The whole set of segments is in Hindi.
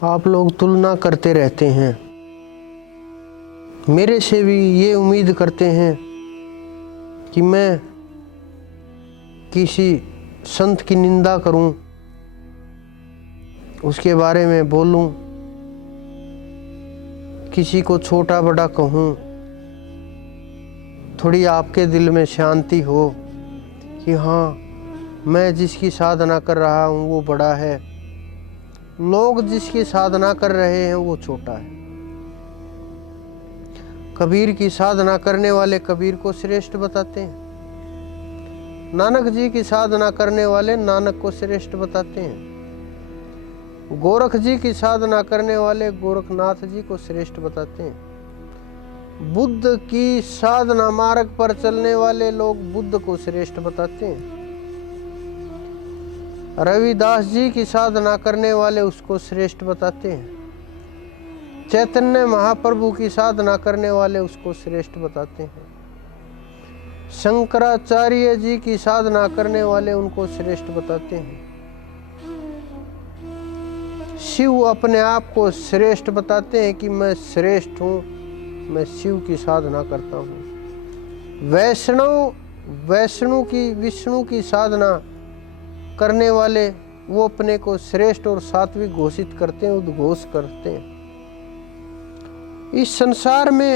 आप लोग तुलना करते रहते हैं, मेरे से भी ये उम्मीद करते हैं कि मैं किसी संत की निंदा करूं, उसके बारे में बोलूं, किसी को छोटा बड़ा कहूं, थोड़ी आपके दिल में शांति हो कि हाँ, मैं जिसकी साधना कर रहा हूँ वो बड़ा है, लोग जिसकी साधना कर रहे हैं वो छोटा है। कबीर की साधना करने वाले कबीर को श्रेष्ठ बताते हैं, नानक जी की साधना करने वाले नानक को श्रेष्ठ बताते हैं, गोरख जी की साधना करने वाले गोरखनाथ जी को श्रेष्ठ बताते हैं, बुद्ध की साधना मार्ग पर चलने वाले लोग बुद्ध को श्रेष्ठ बताते हैं, रविदास जी की साधना करने वाले उसको श्रेष्ठ बताते हैं, चैतन्य महाप्रभु की साधना करने वाले उसको श्रेष्ठ बताते हैं, शंकराचार्य जी की साधना करने वाले उनको श्रेष्ठ बताते हैं, शिव अपने आप को श्रेष्ठ बताते हैं कि मैं श्रेष्ठ हूँ, मैं शिव की साधना करता हूँ। विष्णु की साधना करने वाले वो अपने को श्रेष्ठ और सात्विक घोषित करते हैं, उद्घोष करते हैं। इस संसार में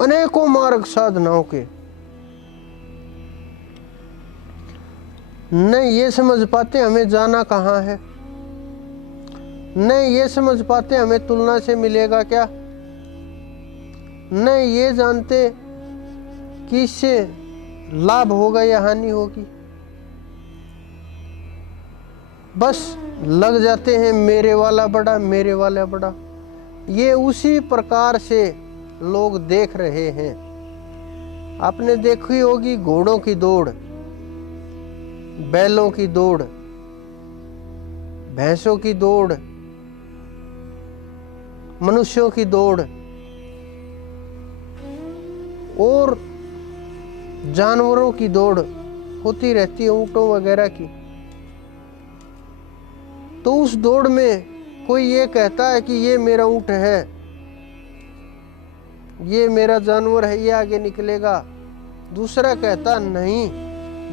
अनेकों मार्ग साधनाओं के न ये समझ पाते हमें जाना कहाँ है, न ये समझ पाते हमें तुलना से मिलेगा क्या, न ये जानते कि इससे लाभ होगा या हानि होगी। बस लग जाते हैं मेरे वाला बड़ा, मेरे वाला बड़ा। ये उसी प्रकार से लोग देख रहे हैं। आपने देखी होगी घोड़ों की दौड़, बैलों की दौड़, भैंसों की दौड़, मनुष्यों की दौड़ और जानवरों की दौड़ होती रहती है, ऊंटों वगैरह की। तो उस दौड़ में कोई ये कहता है कि ये मेरा ऊंट है, ये मेरा जानवर है, ये आगे निकलेगा। दूसरा कहता नहीं,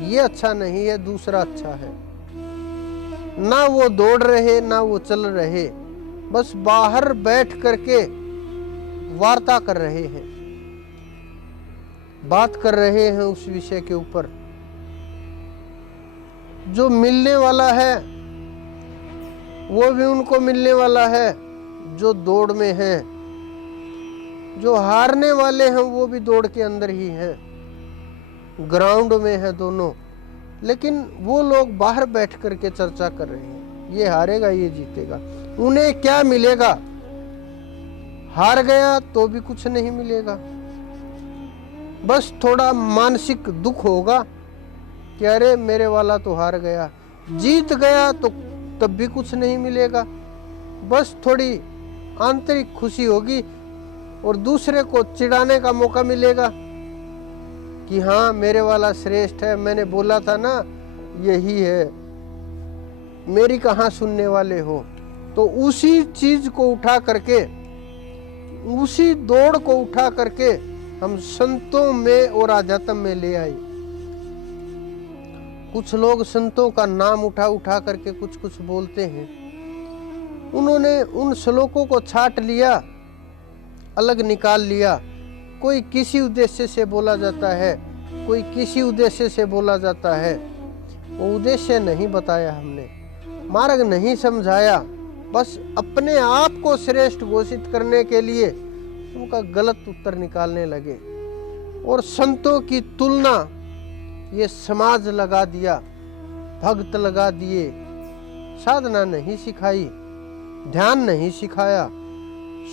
ये अच्छा नहीं है, दूसरा अच्छा है। ना वो दौड़ रहे ना वो चल रहे, बस बाहर बैठ करके वार्ता कर रहे हैं, बात कर रहे हैं उस विषय के ऊपर। जो मिलने वाला है वो भी उनको मिलने वाला है जो दौड़ में है, जो हारने वाले हैं वो भी दौड़ के अंदर ही हैं, ग्राउंड में है दोनों। लेकिन वो लोग बाहर बैठ करके चर्चा कर रहे हैं, ये हारेगा ये जीतेगा। उन्हें क्या मिलेगा? हार गया तो भी कुछ नहीं मिलेगा, बस थोड़ा मानसिक दुख होगा कि अरे मेरे वाला तो हार गया। जीत गया तो तब भी कुछ नहीं मिलेगा, बस थोड़ी आंतरिक खुशी होगी और दूसरे को चिढ़ाने का मौका मिलेगा कि हाँ मेरे वाला श्रेष्ठ है, मैंने बोला था ना यही है, मेरी कहाँ सुनने वाले हो। तो उसी चीज को उठा करके, उसी दौड़ को उठा करके हम संतों में और आध्यात्म में ले आए। कुछ लोग संतों का नाम उठा उठा करके कुछ कुछ बोलते हैं। उन्होंने उन श्लोकों को छाट लिया, अलग निकाल लिया। कोई किसी उद्देश्य से बोला जाता है, कोई किसी उद्देश्य से बोला जाता है। वो उद्देश्य नहीं बताया हमने, मार्ग नहीं समझाया, बस अपने आप को श्रेष्ठ घोषित करने के लिए उनका गलत उत्तर निकालने लगे। और संतों की तुलना ये समाज लगा दिया, भक्त लगा दिए। साधना नहीं सिखाई, ध्यान नहीं सिखाया,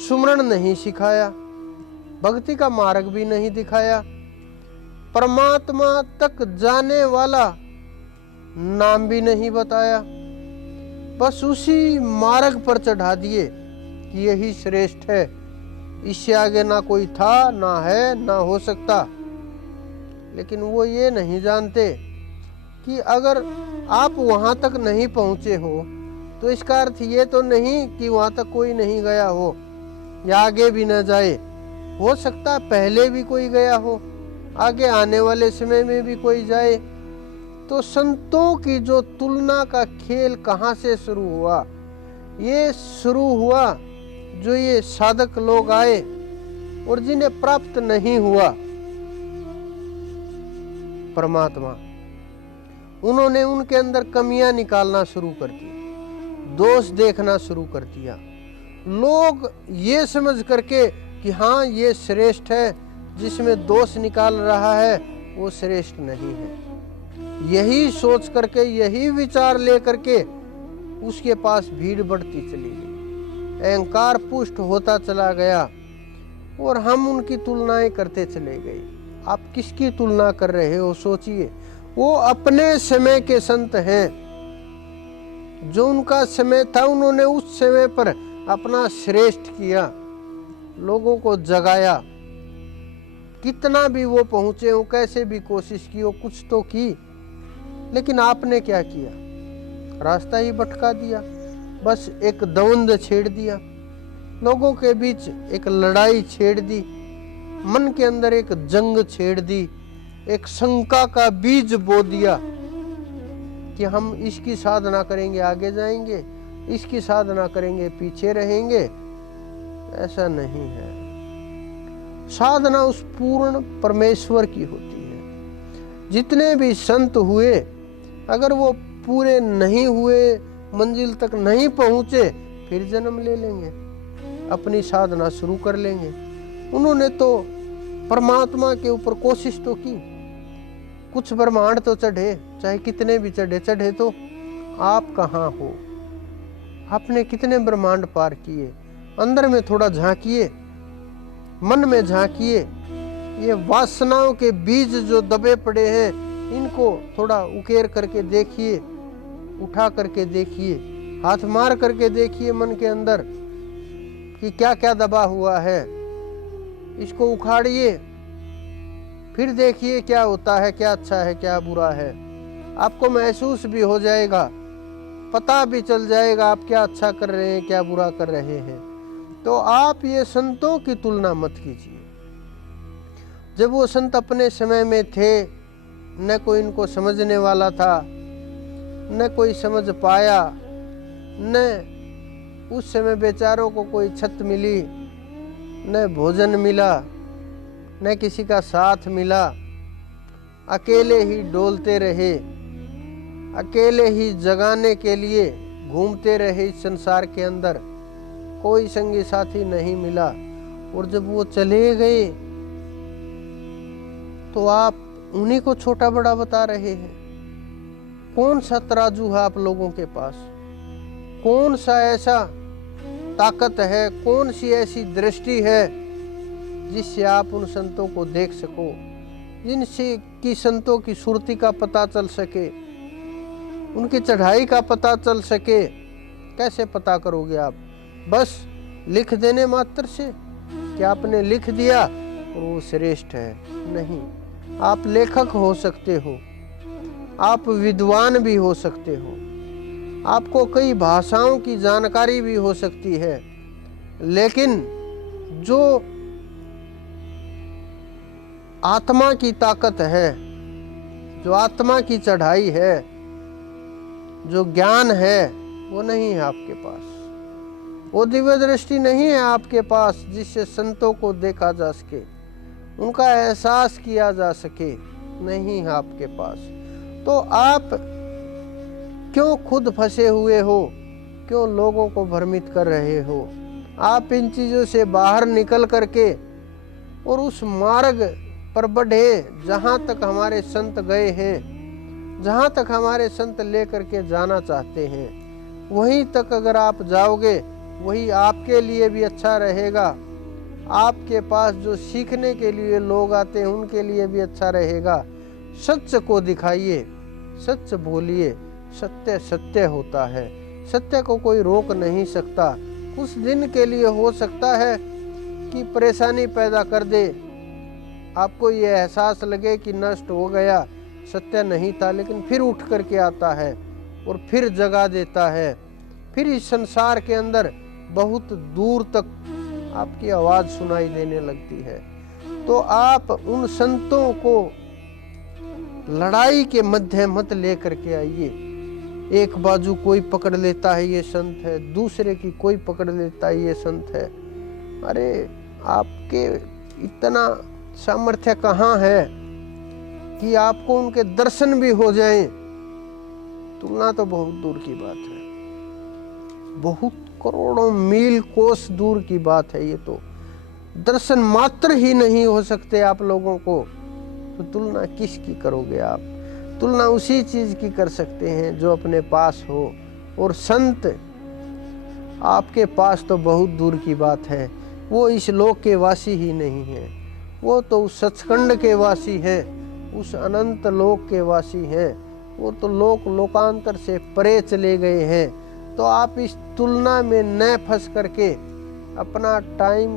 सुमरण नहीं सिखाया, भक्ति का मार्ग भी नहीं दिखाया, परमात्मा तक जाने वाला नाम भी नहीं बताया। बस उसी मार्ग पर चढ़ा दिए कि यही श्रेष्ठ है, इससे आगे ना कोई था, ना है, ना हो सकता। लेकिन वो ये नहीं जानते कि अगर आप वहां तक नहीं पहुंचे हो तो इसका अर्थ ये तो नहीं कि वहां तक कोई नहीं गया हो या आगे भी न जाए। हो सकता है पहले भी कोई गया हो, आगे आने वाले समय में भी कोई जाए। तो संतों की जो तुलना का खेल कहाँ से शुरू हुआ? ये शुरू हुआ जो ये साधक लोग आए और जिन्हें प्राप्त नहीं हुआ परमात्मा, उन्होंने उनके अंदर कमियां निकालना शुरू कर दी, दोष देखना शुरू कर दिया। लोग ये समझ करके कि हाँ ये श्रेष्ठ है, जिसमें दोष निकाल रहा है वो श्रेष्ठ नहीं है। यही सोच करके, यही विचार लेकर के उसके पास भीड़ बढ़ती चली गई, अहंकार पुष्ट होता चला गया और हम उनकी तुलनाएं करते चले गए। आप किसकी तुलना कर रहे हो? सोचिए। वो अपने समय के संत हैं, जो उनका समय था उन्होंने उस समय पर अपना श्रेष्ठ किया, लोगों को जगाया। कितना भी वो पहुंचे हो, कैसे भी कोशिश की हो, कुछ तो की, लेकिन आपने क्या किया? रास्ता ही भटका दिया, बस एक द्वंद्व छेड़ दिया, लोगों के बीच एक लड़ाई छेड़ दी, मन के अंदर एक जंग छेड़ दी, एक शंका का बीज बो दिया कि हम इसकी साधना करेंगे आगे जाएंगे, इसकी साधना करेंगे पीछे रहेंगे। ऐसा नहीं है। साधना उस पूर्ण परमेश्वर की होती है। जितने भी संत हुए, अगर वो पूरे नहीं हुए, मंजिल तक नहीं पहुंचे, फिर जन्म ले लेंगे, अपनी साधना शुरू कर लेंगे। उन्होंने तो परमात्मा के ऊपर कोशिश तो की, कुछ ब्रह्मांड तो चढ़े, चाहे कितने भी चढ़े तो आप कहाँ हो? आपने कितने ब्रह्मांड पार किए? अंदर में थोड़ा झांकिए, मन में झांकिए। ये वासनाओं के बीज जो दबे पड़े हैं, इनको थोड़ा उकेर करके देखिए, उठा करके देखिए, हाथ मार करके देखिए मन के अंदर कि क्या क्या दबा हुआ है। इसको उखाड़िए, फिर देखिए क्या होता है, क्या अच्छा है, क्या बुरा है। आपको महसूस भी हो जाएगा, पता भी चल जाएगा आप क्या अच्छा कर रहे हैं, क्या बुरा कर रहे हैं। तो आप ये संतों की तुलना मत कीजिए। जब वो संत अपने समय में थे, न कोई इनको समझने वाला था, न कोई समझ पाया, न उस समय बेचारों को कोई छत मिली, न भोजन मिला, न किसी का साथ मिला। अकेले ही डोलते रहे, अकेले ही जगाने के लिए घूमते रहे इस संसार के अंदर, कोई संगी साथी नहीं मिला। और जब वो चले गए तो आप उन्हीं को छोटा बड़ा बता रहे हैं। कौन सा तराजू है आप लोगों के पास? कौन सा ऐसा ताकत है, कौन सी ऐसी दृष्टि है जिससे आप उन संतों को देख सको, जिनसे कि संतों की सुरती का पता चल सके, उनकी चढ़ाई का पता चल सके? कैसे पता करोगे आप? बस लिख देने मात्र से कि आपने लिख दिया और वो श्रेष्ठ है? नहीं। आप लेखक हो सकते हो, आप विद्वान भी हो सकते हो, आपको कई भाषाओं की जानकारी भी हो सकती है, लेकिन जो आत्मा की ताकत है, जो आत्मा की चढ़ाई है, जो ज्ञान है, वो नहीं है आपके पास। वो दिव्य दृष्टि नहीं है आपके पास जिससे संतों को देखा जा सके, उनका एहसास किया जा सके, नहीं है आपके पास। तो आप क्यों खुद फंसे हुए हो? क्यों लोगों को भ्रमित कर रहे हो? आप इन चीजों से बाहर निकल करके और उस मार्ग पर बढ़े जहां तक हमारे संत गए हैं, जहां तक हमारे संत लेकर के जाना चाहते हैं, वहीं तक अगर आप जाओगे, वही आपके लिए भी अच्छा रहेगा। आपके पास जो सीखने के लिए लोग आते हैं उनके लिए भी अच्छा रहेगा। सच को दिखाइए, सच बोलिए, सत्य सत्य होता है, सत्य को कोई रोक नहीं सकता। कुछ दिन के लिए हो सकता है कि परेशानी पैदा कर दे, आपको ये एहसास लगे कि नष्ट हो गया, सत्य नहीं था, लेकिन फिर उठ करके आता है और फिर जगा देता है, फिर इस संसार के अंदर बहुत दूर तक आपकी आवाज सुनाई देने लगती है। तो आप उन संतों को लड़ाई के मध्य मत लेकर के आइए। एक बाजू कोई पकड़ लेता है ये संत है, दूसरे की कोई पकड़ लेता है ये संत है। अरे आपके इतना सामर्थ्य कहाँ है कि आपको उनके दर्शन भी हो जाएं? तुलना तो बहुत दूर की बात है, बहुत करोड़ों मील कोस दूर की बात है। ये तो दर्शन मात्र ही नहीं हो सकते आप लोगों को, तो तुलना किसकी करोगे आप? तुलना उसी चीज की कर सकते हैं जो अपने पास हो। और संत आपके पास तो बहुत दूर की बात है, वो इस लोक के वासी ही नहीं है, वो तो उस सचखंड के वासी हैं, उस अनंत लोक के वासी हैं। वो तो लोकांतर से परे चले गए हैं। तो आप इस तुलना में न फंस करके अपना टाइम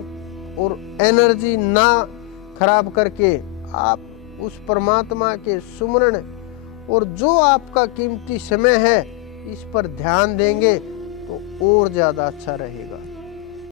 और एनर्जी ना खराब करके आप उस परमात्मा के सुमरण और जो आपका कीमती समय है इस पर ध्यान देंगे तो और ज्यादा अच्छा रहेगा।